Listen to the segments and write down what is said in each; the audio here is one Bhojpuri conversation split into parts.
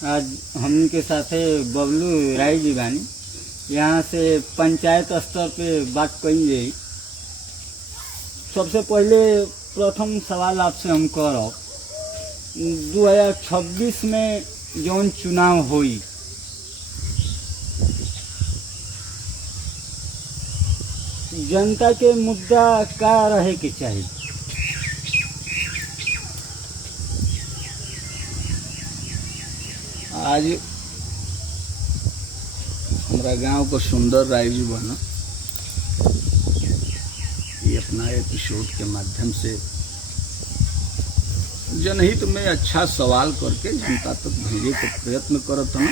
आज हमके साथे बबलू राय जी बानी। यहाँ से पंचायत स्तर पे बात कही जाए। सबसे पहले प्रथम सवाल आपसे हम करब, 2026 में जौन चुनाव होई, जनता के मुद्दा का रहे के चाहिए? आज हमारा गांव को सुंदर राय जी बना ये अपना एपिसोड के माध्यम से जनहित में अच्छा सवाल करके जनता तक भेजे के प्रयत्न करत हूँ।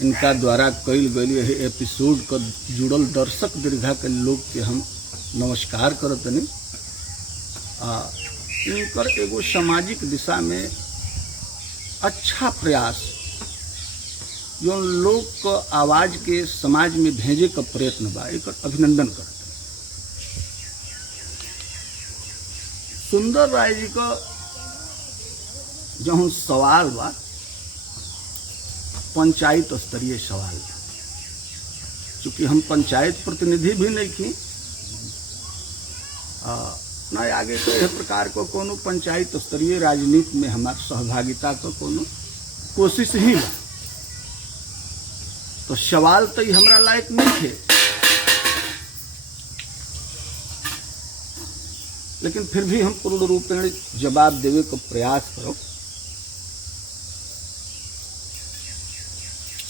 इनका द्वारा कईल गई यही एपिसोड का जुड़ल दर्शक दीर्घा के लोग के हम नमस्कार करत हनी। इनकर एगो सामाजिक दिशा में अच्छा प्रयास जो लोग को आवाज के समाज में भेजे का प्रयत्न बा, एक अभिनंदन करते। सुंदर राय जी का जो सवाल बा पंचायत स्तरीय सवाल बा, चूँकि हम पंचायत प्रतिनिधि भी नहीं थी न आगे तो यह प्रकार को कोनो पंचायत स्तरीय राजनीति में हमार सहभागिता को कोनो कोशिश ही बा, तो सवाल तो ये हमरा लायक नहीं थे, लेकिन फिर भी हम पूर्ण रूप में जवाब देवे को प्रयास करो।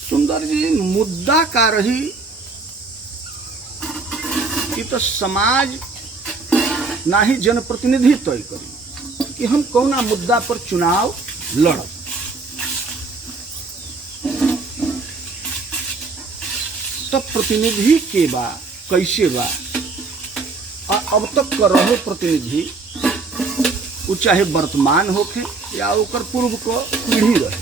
सुंदर जी, मुद्दा का रही कि तो समाज ना ही जनप्रतिनिधि तय करी कि हम कौना मुद्दा पर चुनाव लड़ब। तब प्रतिनिधि के बा कैसे बा, अब तक कर रहो प्रतिनिधि वो चाहे वर्तमान होखे या ओकर पूर्व को पीढ़ी रहे,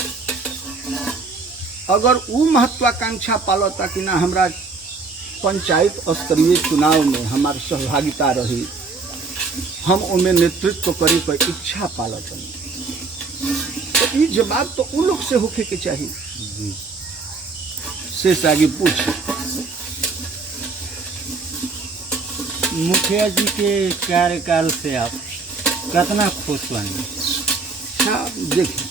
अगर वो महत्वाकांक्षा पालता कि ना हमरा पंचायत स्तरीय चुनाव में हमार सहभागिता रही, हम उनमें नेतृत्व करे पर इच्छा पालत नहीं, तो ये जवाब तो उन लोग से होके के चाहिए। शेष आगे पूछ। मुखिया जी के कार्यकाल से आप कितना खुश बने? हाँ देखिए,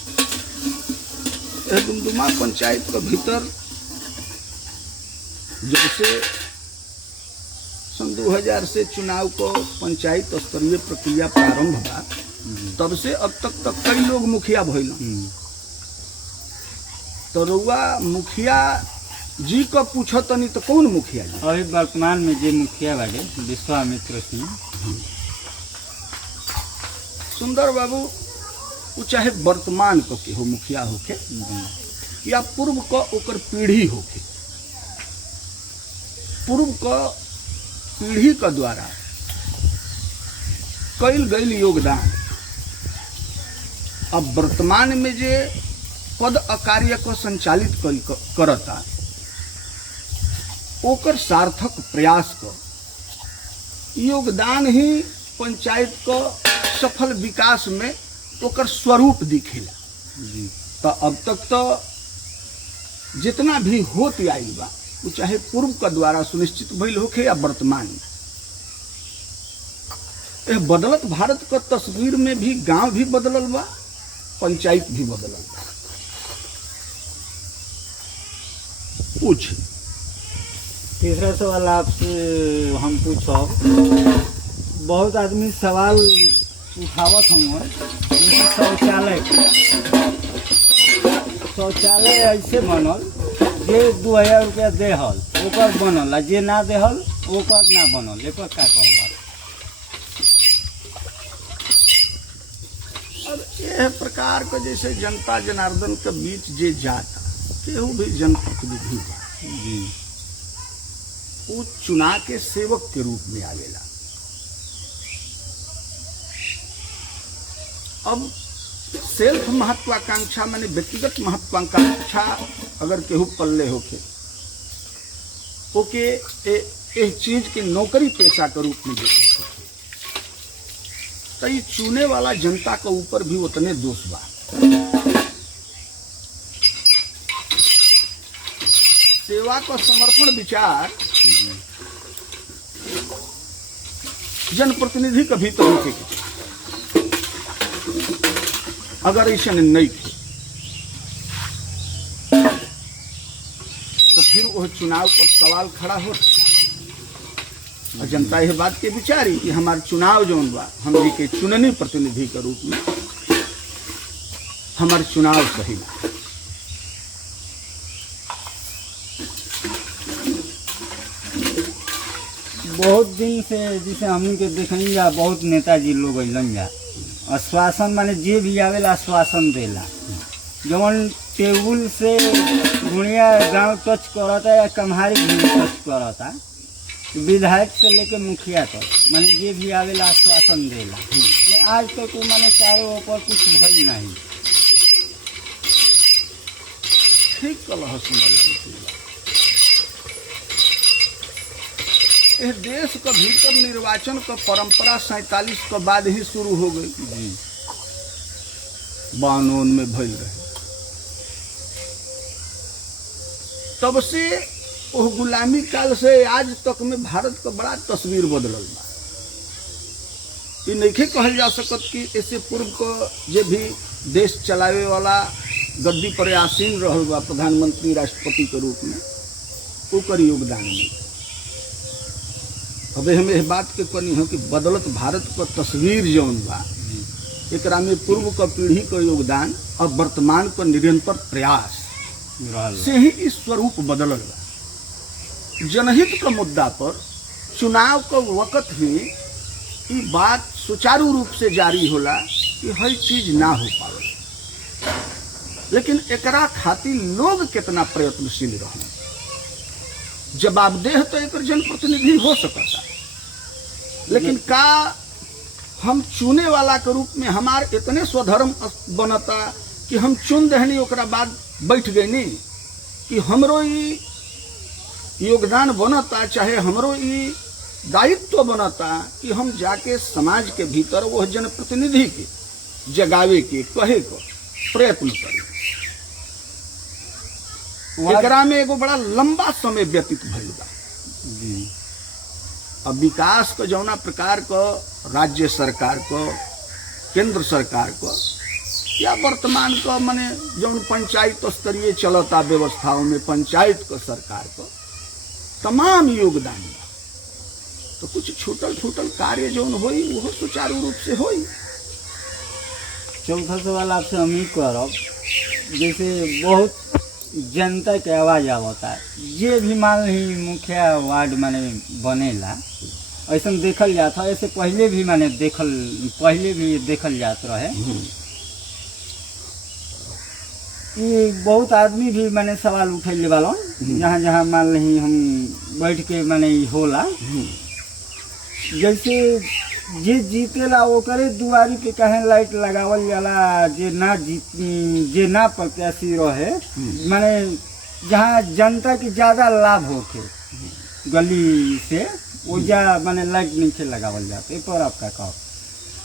डुमडुमा पंचायत के भीतर जब से सन 2000 से चुनाव को पंचायत स्तरीय प्रक्रिया प्रारंभ हुआ, तब से अब तक कई लोग मुखिया भइल। तो रउआ मुखिया जी को पूछत नहीं तो कौन मुखिया जी? अभी वर्तमान में जे मुखिया बाटे विश्वामित्र सिंह। सुंदर बाबू, वो चाहे वर्तमान को के हो मुखिया होके या पूर्व को ओकर पीढ़ी होके, पूर्व को पीढ़ी के द्वारा कईल गईल योगदान अब वर्तमान में जे पद कार्य को संचालित करता, ओकर सार्थक प्रयास को योगदान ही पंचायत को सफल विकास में ओकर स्वरूप दिखेला। तो अब तक तो जितना भी होत आई बा, वो चाहे पूर्व का द्वारा सुनिश्चित भइल होखे या वर्तमान में, यह बदलत भारत का तस्वीर में भी गांव भी बदलल बा, पंचायत भी बदलल बा। पूछ। तीसरा सवाल आपसे हम पूछब, बहुत आदमी सवाल उठावत हूँ जैसे शौचालय ऐसे बनल जे 2000 रुपया देहल ओकर बनल, आ जे ना देहल ओकर ना बनल, एक का कहल? अब यह प्रकार का जैसे जनता जनार्दन के बीच जे जाता, केहू भी जनप्रतिनिधि जी, वो चुनाव के सेवक के रूप में आवेला। अब सेल्फ महत्वाकांक्षा माने व्यक्तिगत महत्वाकांक्षा अगर केहू पल्ले होके ओके एक चीज के नौकरी पेशा के रूप में देखे, तो ये चुने वाला जनता के ऊपर भी उतने दोष बा। सेवा का समर्पण विचार जनप्रतिनिधि के भीतर होके के चाही। अगर ऐसा नहीं थे तो फिर वह चुनाव पर सवाल खड़ा हो और जनता यह बात के विचारी कि हमारे चुनाव जौन बा हम जी के चुननी प्रतिनिधि के रूप में हमारे चुनाव सही बा। बहुत दिन से जैसे हमनी के देखनी जा बहुत नेताजी लोग अइलन जा आश्वासन माने जे भी आवेला आश्वासन देला जवन टेबुल से गुणिया गांव टच करता या कम्हारी भी टच करता विधायक से लेके मुखिया तक माने जे भी आवेला आश्वासन देला लेकिन आज तक वो माने चारों ऊपर कुछ भइल नहीं। ठीक कलह सुंदर इस देश के भीतर निर्वाचन का परंपरा 47 के बाद ही शुरू हो गई। 52 में भइल रहे तब से वो गुलामी काल से आज तक में भारत का बड़ा तस्वीर बदलल बा। ये नहीं कहल जा सकत कि इससे पूर्व को जे भी देश चलावे वाला गद्दी पर आसीन रहल बा प्रधानमंत्री राष्ट्रपति के रूप में ओकर योगदान नहीं। अब हमें इस बात के कनी हो कि बदलत भारत का तस्वीर जौन बा एकरा में पूर्व का पीढ़ी का योगदान और वर्तमान का निरंतर प्रयास से ही इस स्वरूप बदलल बा। जनहित का मुद्दा पर चुनाव का वक्त ही ये बात सुचारू रूप से जारी होला कि हर चीज ना हो पावे, लेकिन एकरा खातिर लोग कितना प्रयत्नशील रहे। जवाबदेह तो एक जनप्रतिनिधि हो सकता, लेकिन का हम चुने वाला के रूप में हमार इतने स्वधर्म बनता कि हम चुन दहनी ओकरा बाद बैठ गई नहीं कि हमरो ई योगदान बनता चाहे हमरो ई दायित्व बनता कि हम जाके समाज के भीतर वो जनप्रतिनिधि के जगावे के कहे को प्रयत्न करें। एकरा में एगो बड़ा लंबा समय व्यतीत भइल बा। अब विकास को जौना प्रकार को राज्य सरकार को केंद्र सरकार को या वर्तमान को माने जौन पंचायत स्तरीय चलता व्यवस्थाओं में पंचायत को सरकार को तमाम योगदान बा। तो कुछ छूटल फूटल कार्य जौन होई वो सुचारू रूप से होई। चौथा सवाल आपसे हम ही करब, जैसे बहुत जनता के आवाज आवता है ये भी मान ली मुखिया वार्ड माने बनेला ऐसा देखल जाता है, ऐसे पहले भी माने देखल जात रहे। ये बहुत आदमी भी माने सवाल उठैले वाला जहाँ जहाँ मान ली हम बैठ के माने होला जैसे जे जीतेला ओकरे दुआरी पे कहे लाइट लगावल जाला, जे ना प्रत्याशी रहे माने जहाँ जनता की ज्यादा लाभ होके गली से ओजा माने लाइट नीचे लगावल जाते। ए पर आपका कहो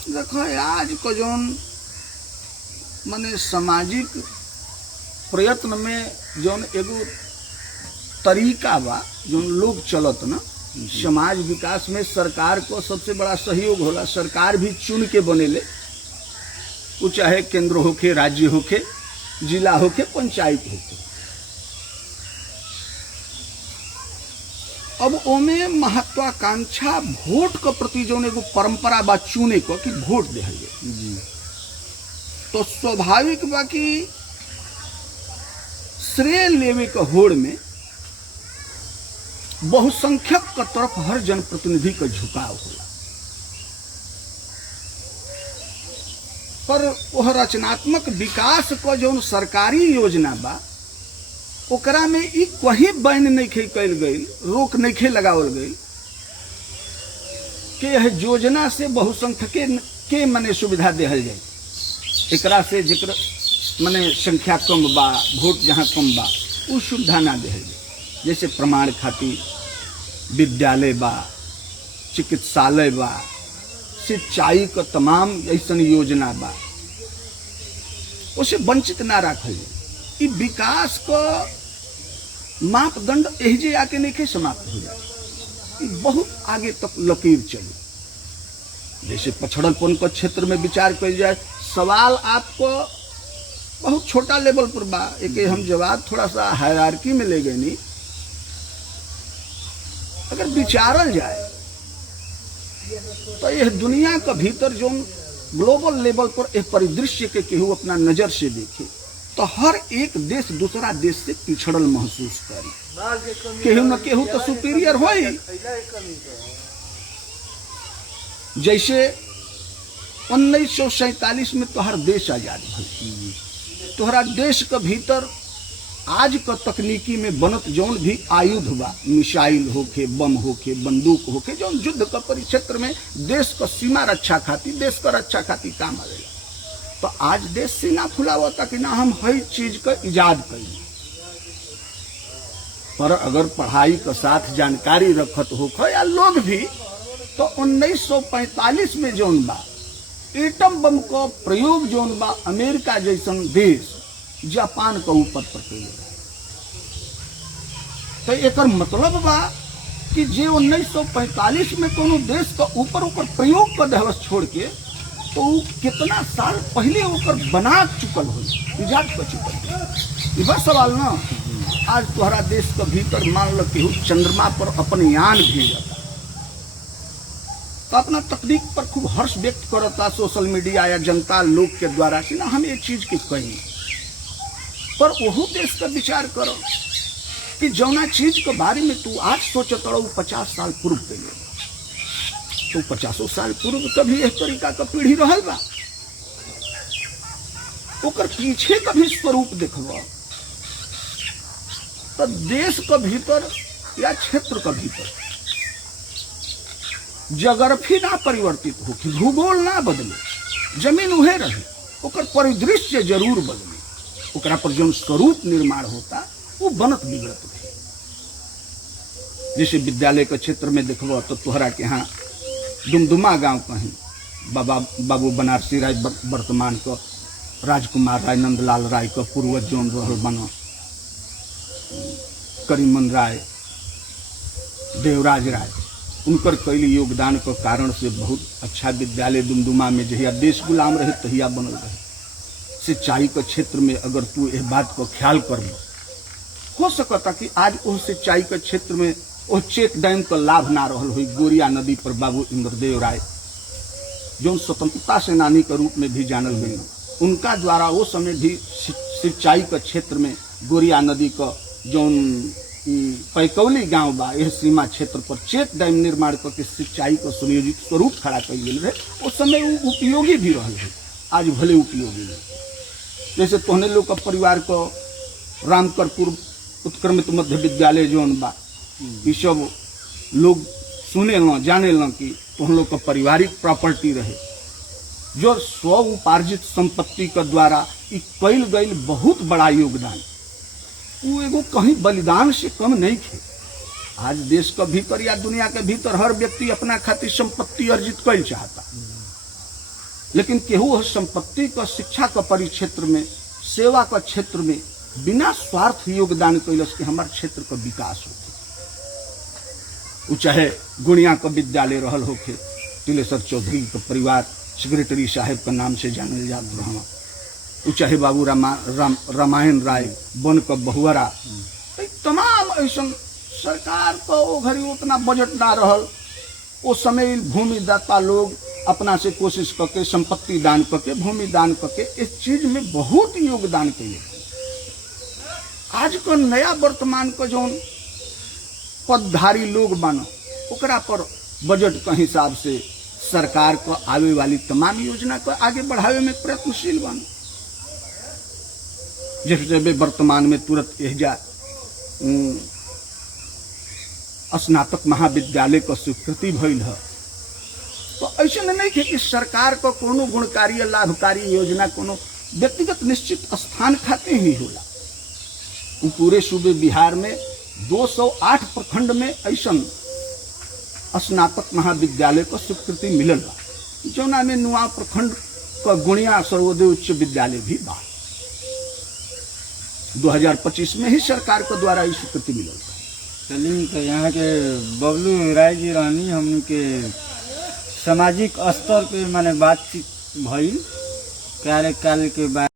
देखो आज को जौन माने सामाजिक प्रयत्न में जौन एगो तरीका बा जौन लोग चलत ना समाज विकास में सरकार को सबसे बड़ा सहयोग होला। सरकार भी चुन के बनेले, वो चाहे केंद्र होके राज्य होके जिला होके पंचायत होके। अब ओमे महत्वाकांक्षा वोट के प्रति जो एगो परंपरा बा चुने को कि वोट देहल जाए, तो स्वाभाविक बा कि श्रेय लेवे के होड़ में बहुसंख्यक का तरफ हर जनप्रतिनिधि का झुकाव होला। पर वह रचनात्मक विकास को जो सरकारी योजना बा ओकरा में ई कहीं बैन नहीं कैल गई, रोक नहीं लगावल गई कि यह योजना से बहुसंख्यक के मने सुविधा देहल जाए। एकरा से जेकर मने संख्या कम बा, वोट जहाँ कम बा वो सुविधा ना देहल जाए। जैसे प्रमाण खातिर विद्यालय बा, चिकित्सालय बा, सिंचाई का तमाम ऐसा योजना बा, उसे वंचित ना रखल जाए। विकास को मापदंड एहिजे आके नहीं समाप्त हो जाए, बहुत आगे तक लकीर चली। जैसे पछड़लपन के क्षेत्र में विचार कर जाए, सवाल आपको बहुत छोटा लेवल पर बा, एक हम जवाब थोड़ा सा हायरार्की में ले गए नहीं। अगर विचारल जाए तो यह दुनिया के भीतर जो ग्लोबल लेवल पर एक परिदृश्य के केहू अपना नजर से देखे तो हर एक देश दूसरा देश से पिछड़ल महसूस करी, केहू न केहू तो सुपीरियर हो ही। जैसे 1947 में तोहर देश आजाद भइल, तोहरा देश के भीतर आज का तकनीकी में बनत जौन भी आयुध बा, मिसाइल होके, बम होके, बंदूक होके, जौन युद्ध का परिक्षेत्र में देश का सीमा रक्षा खातिर, देश का रक्षा खातिर काम आवेला, तो आज देश सीना फुलावता कि ना हम हर चीज का इजाद करी। पर अगर पढ़ाई के साथ जानकारी रखत हो या लोग भी, तो 1945 में जौन बा एटम बम का प्रयोग जौन बा अमेरिका जैसन देश जापान के ऊपर पर कैले, तो एकर मतलब बा कि जे 1945 में कोनो देश का ऊपर ऊपर प्रयोग कर देवस छोड़ के, तो कितना साल पहले ओकर बना चुकल हो, इजाद कर चुकल। बस सवाल ना, आज तोहरा देश के भीतर मान लो कि चंद्रमा पर अपन यान भेजता, तो अपना तकनीक पर खूब हर्ष व्यक्त करता सोशल मीडिया या जनता लोग के द्वारा कि ना हम ये चीज के कही। पर वही देश का विचार करो कि जौना चीज के बारे में तू आज सोचत रहो 50 साल पूर्व के लिए, तो 50 साल पूर्व कभी एक तरीका का पीढ़ी रहल बा, ओकर पीछे का भी स्वरूप देखबो, तो देश के भीतर या क्षेत्र के भीतर जगरफी ना परिवर्तित हो, भूगोल ना बदले, जमीन उहे रहे, ओकर परिदृश्य जरूर बदले, ओकरा पर जो स्वरूप निर्माण होता वो बनत बिगड़त रहे। जैसे विद्यालय के क्षेत्र में देखबो तो तोहरा के यहाँ डुमडुमा गांव कहीं बाबू बनारसी राय वर्तमान को राजकुमार राय, नंदलाल राय का पूर्वज जोन रहल बनो, करीमन राय, देवराज राय, उनकर कैली योगदान के कारण से बहुत अच्छा विद्यालय डुमडुमा में जहिया देश गुलाम रहे तहिया बनल रहे। सिंचाई के क्षेत्र में अगर तू इस बात को ख्याल कर हो सकता कि आज वो सिंचाई के क्षेत्र में वो चेक डैम का लाभ ना रहल हुई। गोरिया नदी पर बाबू इंद्रदेव राय जो स्वतंत्रता सेनानी के रूप में भी जानल गई, उनका द्वारा वो समय भी सिंचाई के क्षेत्र में गोरिया नदी का जो पैकौली गांव बा, यह सीमा क्षेत्र पर चेक डैम निर्माण करके सिंचाई का सुनियोजित स्वरूप खड़ा कर रहे। उस समय वो उपयोगी भी रहल है, आज भले उपयोगी नहीं। जैसे तोहने लोग का परिवार को रामकरपुर उत्क्रमित मध्य विद्यालय जोन बा, ये सब लोग सुने ल जाने ल कि तुम लोग का पारिवारिक प्रॉपर्टी रहे, जो स्व उपार्जित संपत्ति के द्वारा कैल गई बहुत बड़ा योगदान, वो एगो कहीं बलिदान से कम नहीं थे। आज देश के भीतर या दुनिया के भीतर हर व्यक्ति अपना खातिर संपत्ति अर्जित कर चाहता, लेकिन केहू संपत्ति का शिक्षा का परिक्षेत्र में, सेवा का क्षेत्र में बिना स्वार्थ योगदान कैलस कि हमारे क्षेत्र का विकास हो। वो चाहे गुणिया का विद्यालय रहल होके, तिलेश्वर चौधरी का परिवार सेक्रेटरी साहब का नाम से जानल जात रहा, वो चाहे बाबू रामायण राय बन का बहुअरा, तो तमाम ऐसा सरकार को घड़ी उतना बजट ना रहल, वो समय भूमिदाता लोग अपना से कोशिश करके संपत्ति दान करके भूमि दान करके इस चीज में बहुत योगदान किए। आज को नया वर्तमान को जो पदधारी लोग बनो, ओकरा पर बजट के हिसाब से सरकार को आवे वाली तमाम योजना को आगे बढ़ावे में प्रयत्नशील बनो। जैसे वर्तमान में तुरंत एहजा स्नातक महाविद्यालय का स्वीकृति भइल है, तो ऐसे नहीं है कि सरकार को कोनो गुणकारी या लाभकारी योजना कोनो व्यक्तिगत निश्चित स्थान खाते ही होला। पूरे सूबे बिहार में 208 प्रखंड में ऐसा स्नातक महाविद्यालय को स्वीकृति मिलल बा, जौना में नुआ प्रखंड का गुणिया सर्वोदय उच्च विद्यालय भी बा। 2025 में ही सरकार के द्वारा ई स्वीकृति मिलल बा। चलिए तो यहाँ के बबलू राय जी रहनी हमन के सामाजिक स्तर पे माने बातचीत भइल कार्यकाल के बाद